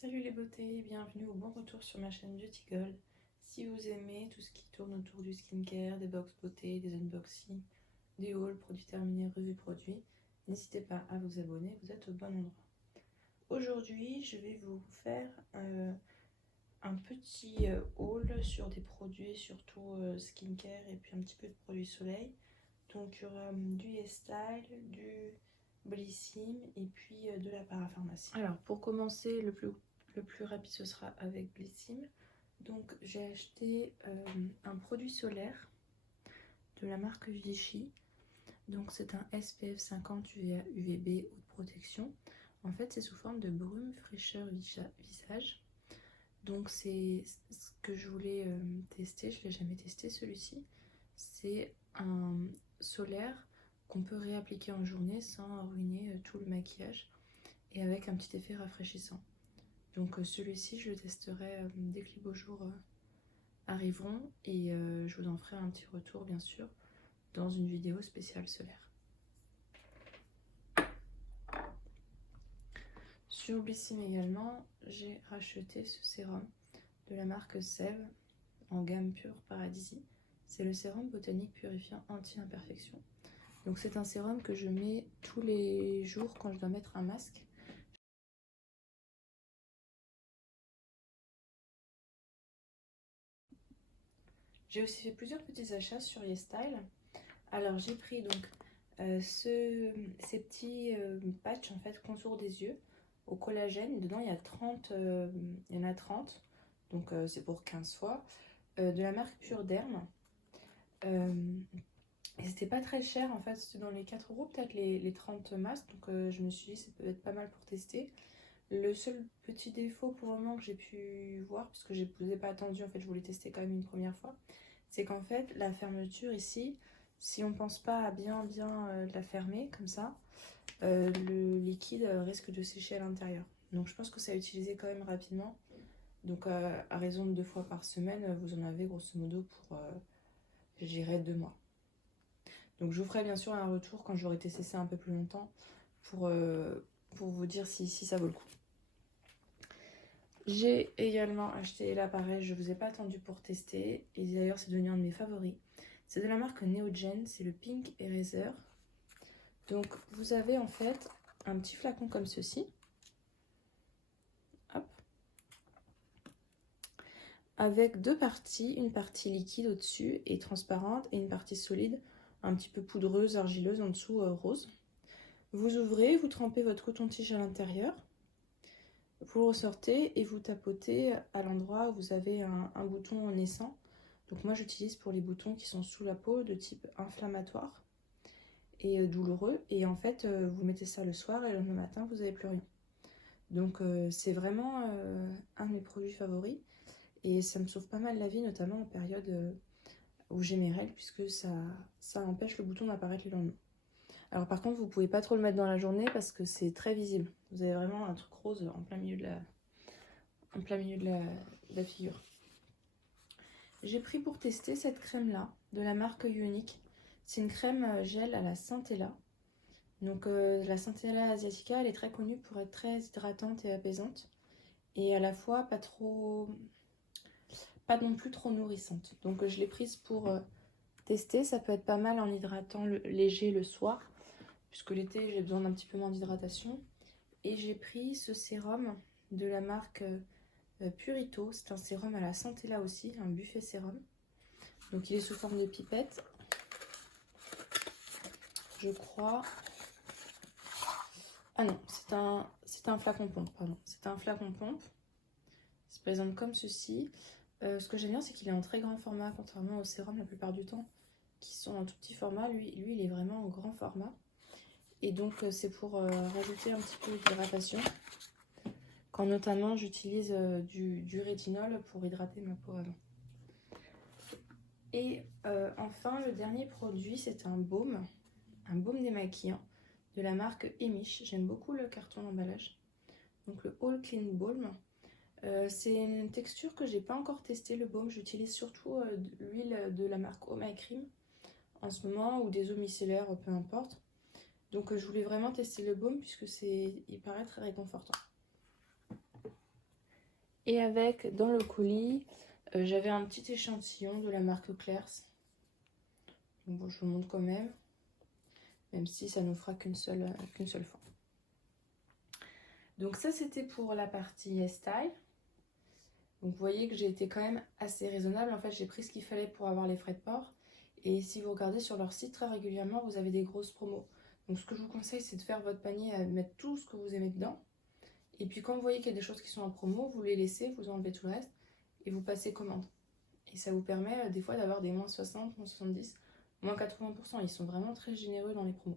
Salut les beautés, bienvenue au bon retour sur ma chaîne Beauty Gold. Si vous aimez tout ce qui tourne autour du skincare, des box beauté, des unboxings, des hauls, produits terminés, revues produits, n'hésitez pas à vous abonner, vous êtes au bon endroit. Aujourd'hui, je vais vous faire un petit haul sur des produits, surtout skincare et puis un petit peu de produits soleil. Donc il y aura du YesStyle, du Blissim et puis de la parapharmacie. Alors pour commencer, le plus rapide ce sera avec Blissim. Donc j'ai acheté un produit solaire de la marque Vichy. Donc c'est un SPF 50 UVA UVB haute protection. En fait c'est sous forme de brume fraîcheur visage. Donc c'est ce que je voulais tester, je ne l'ai jamais testé celui-ci. C'est un solaire qu'on peut réappliquer en journée sans ruiner tout le maquillage et avec un petit effet rafraîchissant. Donc celui-ci je le testerai dès que les beaux jours arriveront et je vous en ferai un petit retour bien sûr dans une vidéo spéciale solaire. Sur Blissim également, j'ai racheté ce sérum de la marque Sève en gamme Pure Paradisi. C'est le sérum botanique purifiant anti-imperfection. Donc c'est un sérum que je mets tous les jours quand je dois mettre un masque. J'ai aussi fait plusieurs petits achats sur YesStyle. Alors j'ai pris donc ces petits patchs en fait contour des yeux au collagène. Dedans il y en a 30, donc c'est pour 15 fois. De la marque Pure Derme. Et c'était pas très cher en fait, c'était dans les 4 € peut-être les 30 masques. Donc je me suis dit ça peut être pas mal pour tester. Le seul petit défaut pour le moment que j'ai pu voir, parce que je ne vous ai pas attendu, en fait je voulais tester quand même une première fois, c'est qu'en fait la fermeture ici, si on pense pas à bien la fermer comme ça, le liquide risque de sécher à l'intérieur. Donc je pense que ça a utilisé quand même rapidement. Donc à raison de 2 fois par semaine, vous en avez grosso modo pour, je dirais, 2 mois. Donc je vous ferai bien sûr un retour quand j'aurai testé ça un peu plus longtemps pour vous dire si ça vaut le coup. J'ai également acheté l'appareil, je ne vous ai pas attendu pour tester, et d'ailleurs c'est devenu un de mes favoris. C'est de la marque Neogen, c'est le Pink Eraser. Donc vous avez en fait un petit flacon comme ceci. Hop. Avec deux parties, une partie liquide au-dessus et transparente, et une partie solide, un petit peu poudreuse, argileuse, en dessous rose. Vous ouvrez, vous trempez votre coton-tige à l'intérieur. Vous le ressortez et vous tapotez à l'endroit où vous avez un bouton naissant. Donc moi j'utilise pour les boutons qui sont sous la peau de type inflammatoire et douloureux. Et en fait vous mettez ça le soir et le lendemain matin vous n'avez plus rien. Donc c'est vraiment un de mes produits favoris. Et ça me sauve pas mal la vie, notamment en période où j'ai mes règles, puisque ça empêche le bouton d'apparaître le lendemain. Alors par contre vous pouvez pas trop le mettre dans la journée parce que c'est très visible. Vous avez vraiment un truc rose en plein milieu de la figure. J'ai pris pour tester cette crème là de la marque Unique. C'est une crème gel à la centella. Donc la centella asiatica, elle est très connue pour être très hydratante et apaisante, et à la fois pas non plus trop nourrissante. Donc je l'ai prise pour tester. Ça peut être pas mal en hydratant léger le soir, puisque l'été j'ai besoin d'un petit peu moins d'hydratation. Et j'ai pris ce sérum de la marque Purito. C'est un sérum à la centella aussi, un buffet sérum. Donc il est sous forme de pipette, je crois. Ah non, c'est un flacon pompe, pardon. C'est un flacon pompe. Il se présente comme ceci. Ce que j'aime bien, c'est qu'il est en très grand format, contrairement aux sérums la plupart du temps, qui sont en tout petit format. Lui il est vraiment en grand format. Et donc c'est pour rajouter un petit peu d'hydratation. Quand notamment j'utilise du rétinol pour hydrater ma peau avant. Et enfin, le dernier produit, c'est un baume démaquillant de la marque Emish. J'aime beaucoup le carton d'emballage. Donc le All Clean Balm. C'est une texture que j'ai pas encore testé, le baume. J'utilise surtout l'huile de la marque Oh My Cream en ce moment, ou des eaux micellaires, peu importe. Donc je voulais vraiment tester le baume puisque il paraît très réconfortant. Et avec, dans le colis, j'avais un petit échantillon de la marque Claire's. Donc bon, je vous le montre quand même si ça nous fera qu'une seule fois. Donc ça, c'était pour la partie style. Donc vous voyez que j'ai été quand même assez raisonnable. En fait, j'ai pris ce qu'il fallait pour avoir les frais de port. Et si vous regardez sur leur site, très régulièrement, vous avez des grosses promos. Donc ce que je vous conseille, c'est de faire votre panier, à mettre tout ce que vous aimez dedans. Et puis quand vous voyez qu'il y a des choses qui sont en promo, vous les laissez, vous enlevez tout le reste et vous passez commande. Et ça vous permet des fois d'avoir des moins 60, moins 70, moins 80%. Ils sont vraiment très généreux dans les promos.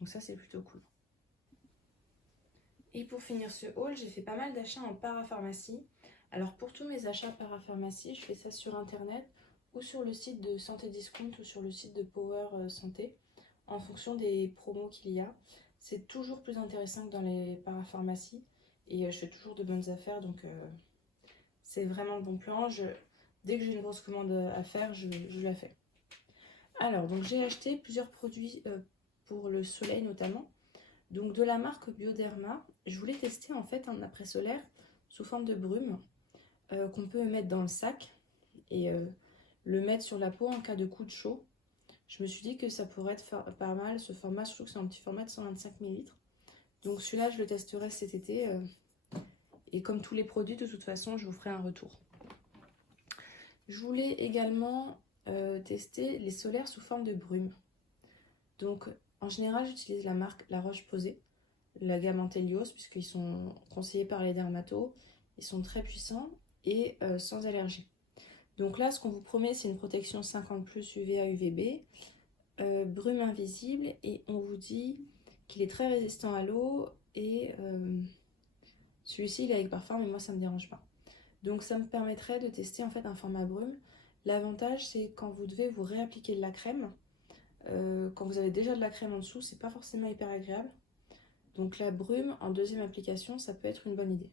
Donc ça, c'est plutôt cool. Et pour finir ce haul, j'ai fait pas mal d'achats en parapharmacie. Alors pour tous mes achats parapharmacie, je fais ça sur internet ou sur le site de Santé Discount ou sur le site de Power Santé en fonction des promos qu'il y a. C'est toujours plus intéressant que dans les parapharmacies et je fais toujours de bonnes affaires, donc c'est vraiment le bon plan. Dès que j'ai une grosse commande à faire, je la fais. Alors, donc j'ai acheté plusieurs produits pour le soleil notamment. Donc de la marque Bioderma, je voulais tester en fait un après-solaire sous forme de brume qu'on peut mettre dans le sac et le mettre sur la peau en cas de coup de chaud. Je me suis dit que ça pourrait être pas mal ce format, surtout que c'est un petit format de 125 ml. Donc celui-là, je le testerai cet été. Et comme tous les produits, de toute façon, je vous ferai un retour. Je voulais également tester les solaires sous forme de brume. Donc en général, j'utilise la marque La Roche-Posay, la gamme Antelios, puisqu'ils sont conseillés par les dermatos. Ils sont très puissants et sans allergie. Donc là, ce qu'on vous promet, c'est une protection 50+ UVA, UVB, brume invisible, et on vous dit qu'il est très résistant à l'eau, et celui-ci, il est avec parfum, mais moi, ça ne me dérange pas. Donc ça me permettrait de tester en fait un format brume. L'avantage, c'est quand vous devez vous réappliquer de la crème, quand vous avez déjà de la crème en dessous, c'est pas forcément hyper agréable. Donc la brume en deuxième application, ça peut être une bonne idée.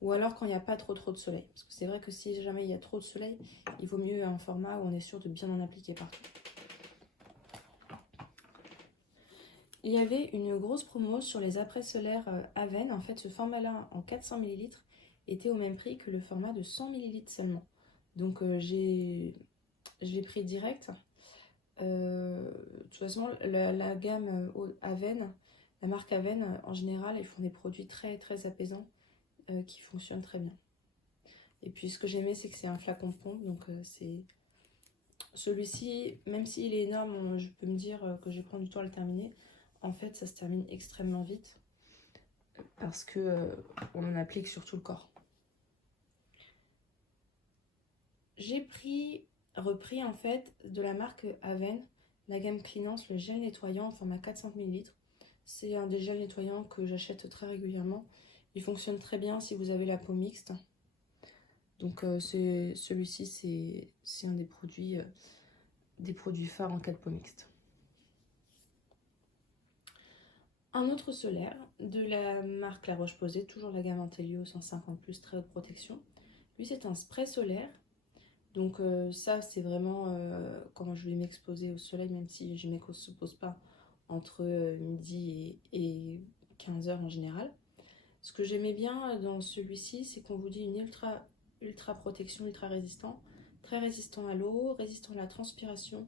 Ou alors quand il n'y a pas trop de soleil. Parce que c'est vrai que si jamais il y a trop de soleil, il vaut mieux un format où on est sûr de bien en appliquer partout. Il y avait une grosse promo sur les après-solaires Aven. En fait, ce format-là en 400 ml était au même prix que le format de 100 ml seulement. Donc je l'ai pris direct. De toute façon, la gamme Aven, la marque Aven, en général, ils font des produits très très apaisants qui fonctionnent très bien. Et puis ce que j'aimais, c'est que c'est un flacon de pompe, donc c'est... Celui-ci, même s'il est énorme, je peux me dire que je vais prendre du temps à le terminer. En fait, ça se termine extrêmement vite parce que on en applique sur tout le corps. J'ai repris en fait de la marque Aven, la gamme Cleanance, le gel nettoyant en format 400 ml. C'est un des gels nettoyants que j'achète très régulièrement. Il fonctionne très bien si vous avez la peau mixte. Donc celui-ci, c'est un des produits phares en cas de peau mixte. Un autre solaire de la marque La Roche-Posay, toujours la gamme Antelios 150+, très haute protection. Lui, c'est un spray solaire. Donc ça, c'est vraiment quand je vais m'exposer au soleil, même si je ne m'expose pas entre midi et 15h en général. Ce que j'aimais bien dans celui-ci, c'est qu'on vous dit une ultra protection, ultra résistant, très résistant à l'eau, résistant à la transpiration,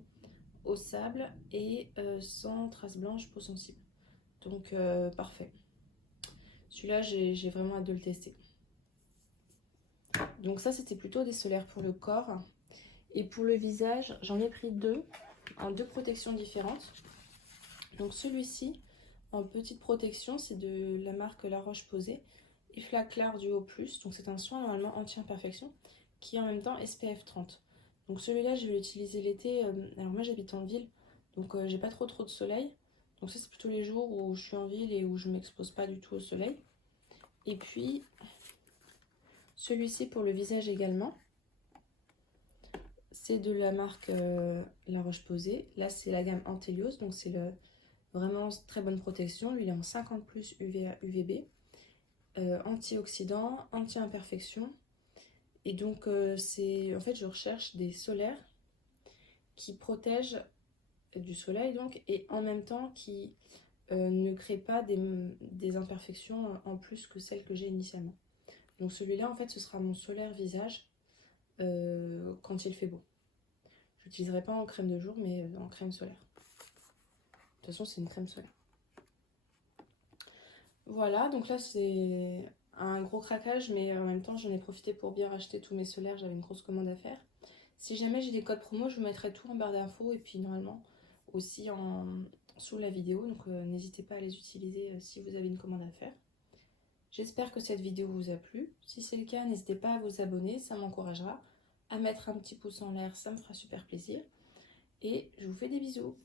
au sable et sans traces blanches, peau sensible. Donc parfait. Celui-là, j'ai vraiment hâte de le tester. Donc ça, c'était plutôt des solaires pour le corps. Et pour le visage, j'en ai pris deux, en deux protections différentes. Donc celui-ci, en petite protection, c'est de la marque La Roche-Posay, Efflaclar Duo Plus. Donc c'est un soin normalement anti-imperfection qui est en même temps SPF 30. Donc celui-là, je vais l'utiliser l'été. Alors moi, j'habite en ville, donc j'ai pas trop de soleil. Donc ça, c'est plutôt les jours où je suis en ville et où je m'expose pas du tout au soleil. Et puis, celui-ci pour le visage également. C'est de la marque La Roche-Posay. Là, c'est la gamme Antelios, donc c'est vraiment très bonne protection. Lui, il est en 50+ UVA, UVB, antioxydant, anti-imperfection. Et donc, en fait, je recherche des solaires qui protègent du soleil, donc, et en même temps qui ne créent pas des imperfections en plus que celles que j'ai initialement. Donc celui-là, en fait, ce sera mon solaire visage quand il fait beau. Je l'utiliserai pas en crème de jour, mais en crème solaire. De toute façon, c'est une crème solaire. Voilà, donc là, c'est un gros craquage, mais en même temps, j'en ai profité pour bien racheter tous mes solaires. J'avais une grosse commande à faire. Si jamais j'ai des codes promo, je vous mettrai tout en barre d'infos et puis normalement aussi sous la vidéo. Donc n'hésitez pas à les utiliser si vous avez une commande à faire. J'espère que cette vidéo vous a plu. Si c'est le cas, n'hésitez pas à vous abonner, ça m'encouragera. À mettre un petit pouce en l'air, ça me fera super plaisir. Et je vous fais des bisous.